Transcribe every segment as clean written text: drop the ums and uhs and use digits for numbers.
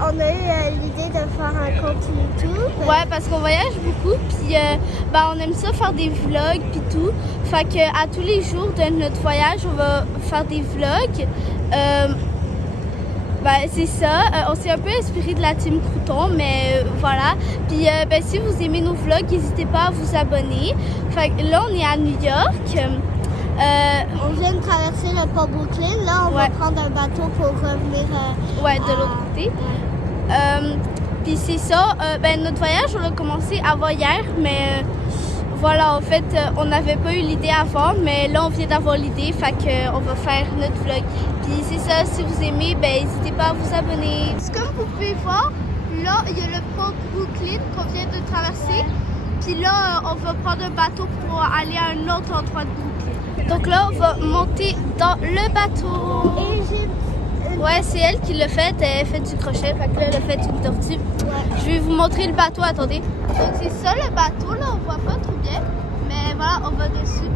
on a eu l'idée de faire un compte YouTube. Ouais, parce qu'on voyage beaucoup, puis on aime ça faire des vlogs, puis tout. Fait que à tous les jours de notre voyage, on va faire des vlogs. C'est ça. On s'est un peu inspiré de la team Crouton, mais voilà. Puis si vous aimez nos vlogs, n'hésitez pas à vous abonner. Fait que là, on est à New York. On vient de traverser le pont Brooklyn. Là, on va prendre un bateau pour revenir de l'autre côté. Puis c'est ça. Notre voyage, on l'a commencé avant hier, mais voilà, en fait, on n'avait pas eu l'idée avant, mais là, on vient d'avoir l'idée, fait qu'on va faire notre vlog. Puis c'est ça, si vous aimez, n'hésitez pas à vous abonner. Comme vous pouvez voir, là, il y a le pont Brooklyn qu'on vient de traverser. Puis là, on va prendre un bateau pour aller à un autre endroit de Brooklyn. Donc là, on va monter dans le bateau. Ouais, c'est elle qui l'a fait. Elle fait du crochet. Fait que là, elle a fait une tortue. Ouais. Je vais vous montrer le bateau. Attendez. Donc c'est ça le bateau. Là, on voit pas trop bien. Mais voilà, on va dessus.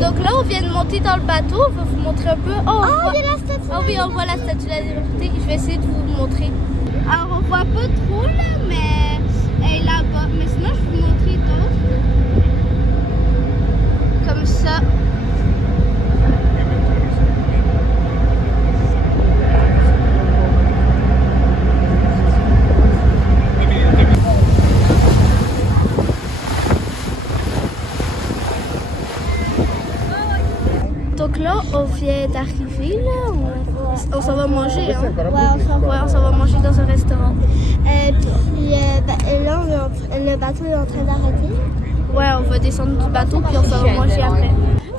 Donc là, on vient de monter dans le bateau. On va vous montrer un peu. Il y a la statue. Ah oui, on voit la statue de la liberté. Je vais essayer de vous montrer. Alors, on voit pas trop là, mais elle est là-bas. Mais sinon, je vais vous montrer d'autres. Comme ça. Donc là, on vient d'arriver là, on s'en va manger. Hein? Ouais, on s'en va manger dans un restaurant. Puis là, le bateau est en train d'arrêter. Ouais, on va descendre du bateau puis on s'en va manger après.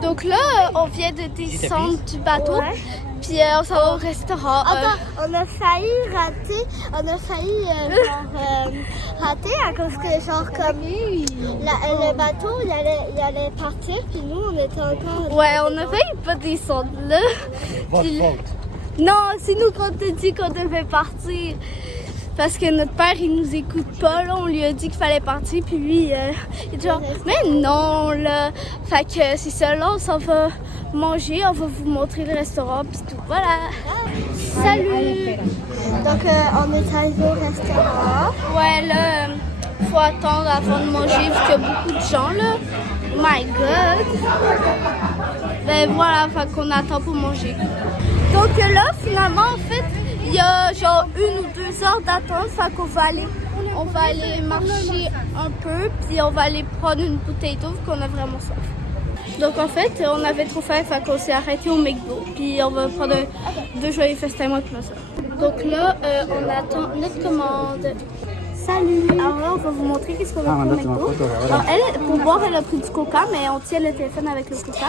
Donc là, on vient de descendre du bateau. Ouais. Puis on s'en va au restaurant. Attends, on a failli rater. On a failli rater à cause que genre comme le bateau il allait partir puis nous on était encore. Ouais, on a failli pas descendre là. Votre faute. Non, c'est nous qu'on t'a dit qu'on devait partir. Parce que notre père, il nous écoute pas, là. On lui a dit qu'il fallait partir, puis lui, il dit genre, mais non, là. Fait que c'est ça, là, on s'en va manger, on va vous montrer le restaurant, puis tout, voilà. Salut! Donc, on est arrivé au restaurant. Ouais, là, faut attendre avant de manger, vu qu'il y a beaucoup de gens, là. Oh my God! Voilà, fait qu'on attend pour manger. Donc là, finalement, en fait, il y a genre 1 ou 2 heures d'attente, fait qu'on va aller marcher un peu, puis on va aller prendre une bouteille d'eau, vu qu'on a vraiment soif. Donc en fait, on avait trop faim, fait qu'on s'est arrêté au McDo, puis on va prendre 2 joyeux festins, moi et ma soeur. Donc là, on attend notre commande. Salut! Alors là, on va vous montrer qu'est-ce qu'on a pris au McDo. Alors elle, pour boire, elle a pris du coca, mais on tient le téléphone avec le coca.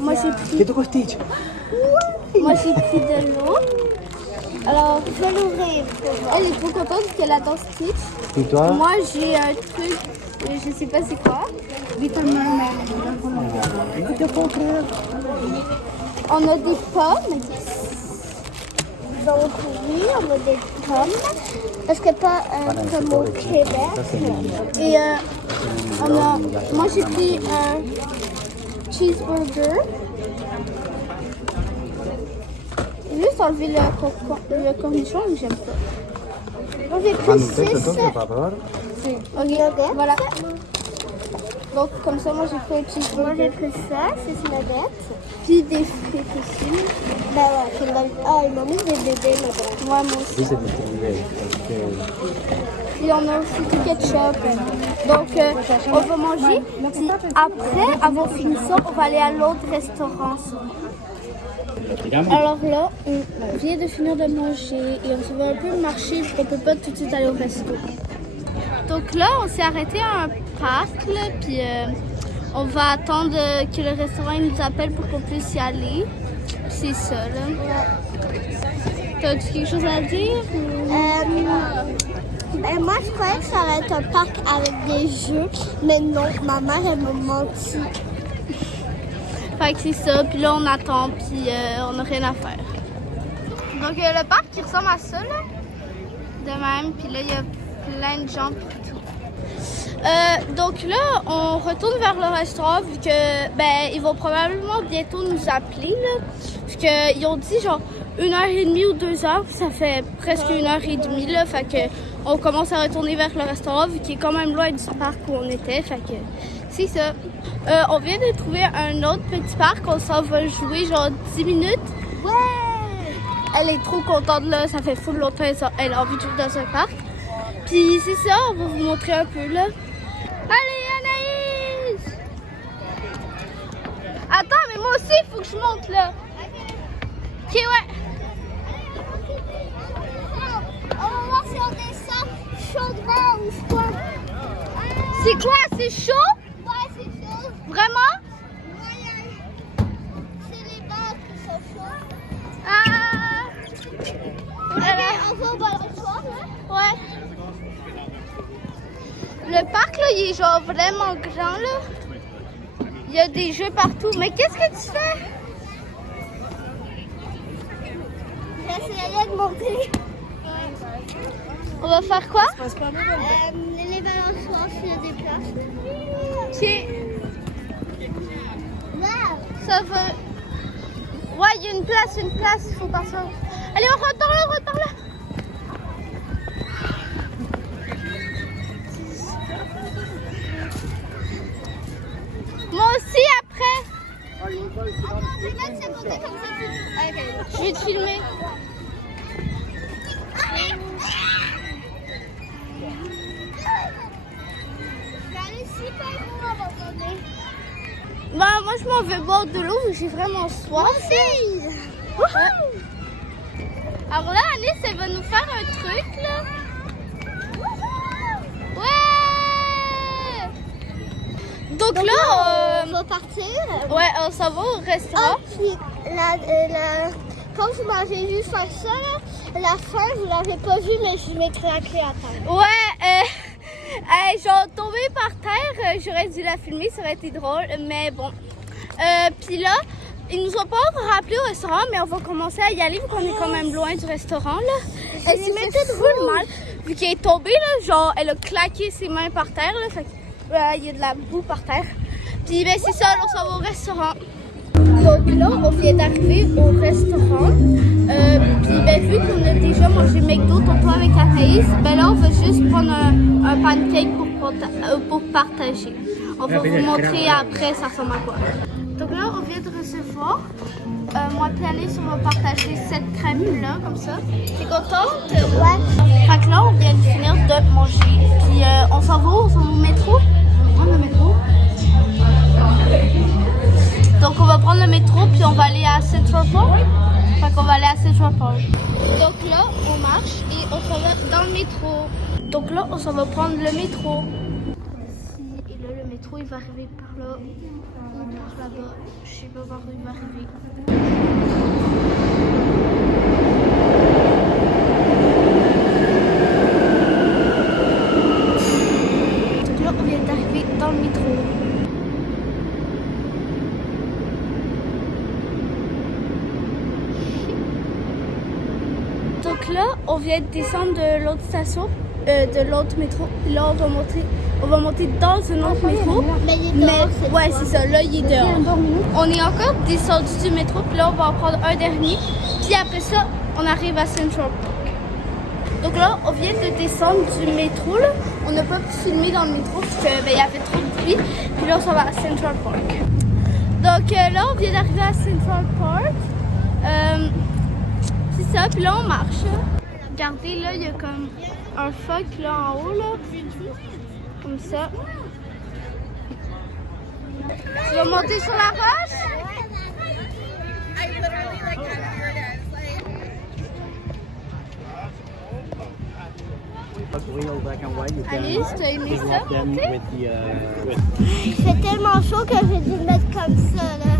Moi, j'ai pris... Moi, j'ai pris de l'eau. Alors, je vais l'ouvrir. Elle est trop contente qu'elle adore Stitch. Et toi? Moi, j'ai un truc, je sais pas c'est quoi. On a des pommes. Donc oui, on a des pommes. Parce que pas comme au Québec. Et moi, j'ai pris un cheeseburger. Juste enlever le cornichon, mais j'aime pas. Moi j'ai pris 6. Ok, voilà. Donc comme ça, moi j'ai pris un cheeseburger. Moi j'ai pris ça, 6 nuggets. Puis des frites aussi. Ben ouais, ils m'ont mis des bébés nuggets. Moi aussi. Puis on a aussi du ketchup. Donc on va manger. Puis après avoir fini ça, on va aller à l'autre restaurant. Alors là, on vient de finir de manger et on se va un peu marcher parce qu'on peut pas tout de suite aller au resto. Donc là, on s'est arrêté à un parc, là, puis on va attendre que le restaurant il nous appelle pour qu'on puisse y aller. C'est ça, là. T'as-tu quelque chose à dire? Moi, je croyais que ça allait être un parc avec des jeux, mais non, ma mère, elle m'a menti. Fait que c'est ça, puis là on attend, puis on n'a rien à faire. Donc le parc qui ressemble à ça, là, de même, puis là il y a plein de gens pis tout. Donc là, on retourne vers le restaurant vu que ils vont probablement bientôt nous appeler, là, vu qu'ils ont dit genre 1h30 ou 2h. Ça fait presque 1h30 là. Fait que on commence à retourner vers le restaurant vu qu'il est quand même loin du parc où on était. Fait que c'est ça. On vient de trouver un autre petit parc. On s'en va jouer genre 10 minutes. Ouais! Elle est trop contente là. Ça fait full longtemps elle a envie de jouer dans un parc. Puis c'est ça, on va vous montrer un peu là. Allez Anaïs! Attends, mais moi aussi, il faut que je monte là. Ok, ouais. On va voir si on descend chaudement ou froid. C'est quoi? C'est chaud? Ouais, c'est chaud. Vraiment? Ouais, c'est les bases qui sont chaudes. Ah! Allez, on va au balançoire, là. Ouais. Le parc là, il est genre vraiment grand là. Il y a des jeux partout. Mais qu'est-ce que tu fais? J'essayais de monter. On va faire quoi? Les balançoires, s'il y a des places. Ok. Là. Ça veut... Ouais, il y a une place, il faut passer. Allez, on retourne là. Moi aussi après. Je vais mettre ce côté comme ça. Ok. Je vais te filmer. Je vais aller super loin à un moment donné. Bah, moi je m'en vais boire de l'eau, j'ai vraiment soif. Alors là, Alice, elle va nous faire un truc là. Ouais! Donc là, on va partir. ouais, on s'en va au restaurant. Ah, puis quand vous m'avez vu faire ça, là, la fin, vous l'avez pas vu, mais je m'ai craqué à terre. Ouais, genre tombé par terre, j'aurais dû la filmer, ça aurait été drôle, mais bon. Puis là, ils nous ont pas encore rappelé au restaurant, mais on va commencer à y aller vu qu'on est quand même loin du restaurant là. Elle s'est fait full mal, vu qu'elle est tombée là, genre elle a claqué ses mains par terre là, fait il y a de la boue par terre. Puis ben c'est ça, on s'en va au restaurant. Donc là, on vient d'arriver au restaurant. Puis ben, vu qu'on a déjà mangé McDo tantôt avec Anaïs, ben là on va juste prendre un pancake pour partager. On va vous montrer après ça ressemble à quoi. Donc là, on vient de recevoir. Moi et Anaïs, on va partager cette crème là comme ça. T'es contente? Ouais. Fait que là, on vient de finir de manger. Puis on s'en va au métro. On va prendre le métro. Donc on va prendre le métro puis on va aller à Central Park. Fait qu'on va aller à Central Park. Donc là, on marche et on s'en va dans le métro. Donc là, on s'en va prendre le métro. Ici, et là, le métro, il va arriver par là. Ou par là-bas. Je sais pas par où il va arriver. Donc là, on vient d'arriver dans le métro. Donc là, on vient de descendre de l'autre station, de l'autre métro. Là, on va monter dans un autre métro. Mais il est dehors, c'est ouais, c'est ça. Là, il est dehors. On est encore descendu du métro, puis là, on va en prendre un dernier. Puis après ça, on arrive à Central Park. Donc là, on vient de descendre du métro. Là. On n'a pas pu filmer dans le métro parce qu'il y avait trop de pluie. Puis là, on s'en va à Central Park. Donc là, on vient d'arriver à Central Park. C'est ça, puis là on marche. Regardez, là, il y a comme un phoque là en haut, là. Comme ça. Tu vas monter sur la roche? Alice, tu as aimé ça? Il fait tellement chaud que j'ai dû le mettre comme ça, là.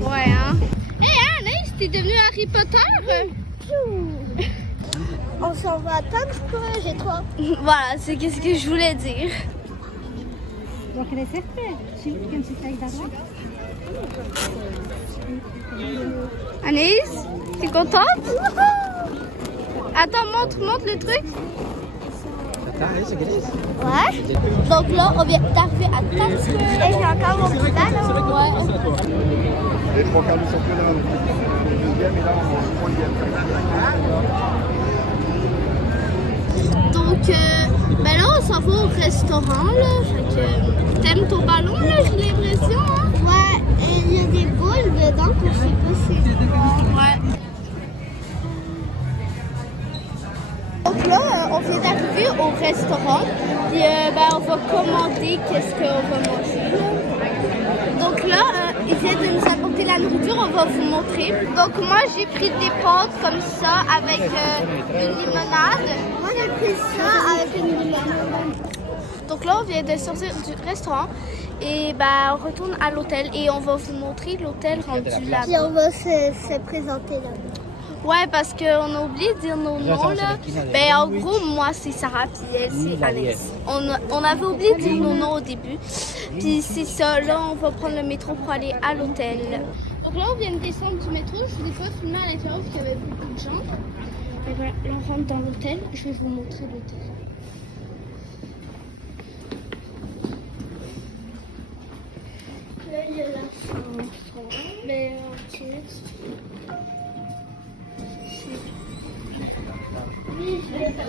Ouais, hein? Hey, Anaïs, t'es devenue Harry Potter? On s'en va attendre, j'ai trop. Voilà, c'est ce que je voulais dire. Anaïs, t'es contente? Attends, montre le truc. Ouais. Donc là, on vient d'arriver à Times Square. Et j'ai encore mon petit ballon. Ouais. Les trois quarts du championnat. Donc, ben là, on s'en va au restaurant, là. Fait que, t'aimes ton ballon, là, j'ai l'impression, hein? Ouais, et il y a des boules dedans qu'on sait pas c'est quoi. Ouais. Donc là, on vient d'arriver au restaurant. Puis, ben, on va commander qu'est-ce qu'on va manger, là. Donc là, ils viennent de nous apporter la nourriture, on va vous montrer. Donc moi, j'ai pris des pâtes comme ça avec une limonade. Moi j'ai pris ça avec une limonade. Donc là, on vient de sortir du restaurant et ben, on retourne à l'hôtel et on va vous montrer l'hôtel rendu Puis là-bas. on va se présenter là-bas. Ouais, parce qu'on a oublié de dire nos noms, là. Ben, en gros, moi, c'est Sarah, puis elle, c'est Alex. On avait oublié de dire nos noms au début. Puis c'est ça, là, on va prendre le métro pour aller à l'hôtel. Donc là, on vient de descendre du métro. Je vous ai pas filmé à l'intérieur parce qu'il y avait beaucoup de gens. Et voilà, là, on rentre dans l'hôtel. Je vais vous montrer l'hôtel. Là il y a la chanson. Ben, ensuite... Oui, je vais faire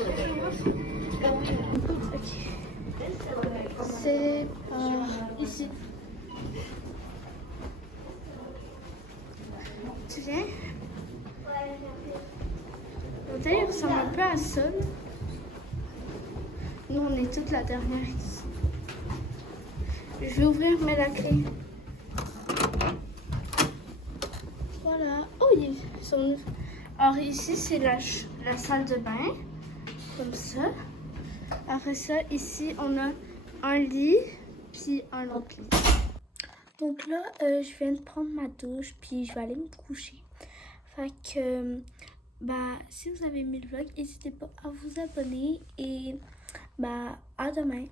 C'est ici. Tu viens? L'hôtel il ressemble un peu à ça. Nous, on est toute la dernière ici. Je vais ouvrir, mais la clé. Voilà. Oh, ils sont... Alors ici, c'est la salle de bain. Comme ça. Après ça, ici, on a un lit, puis un autre lit. Donc là, je viens de prendre ma douche, puis je vais aller me coucher. Fait que, bah, si vous avez aimé le vlog, n'hésitez pas à vous abonner et, bah, à demain.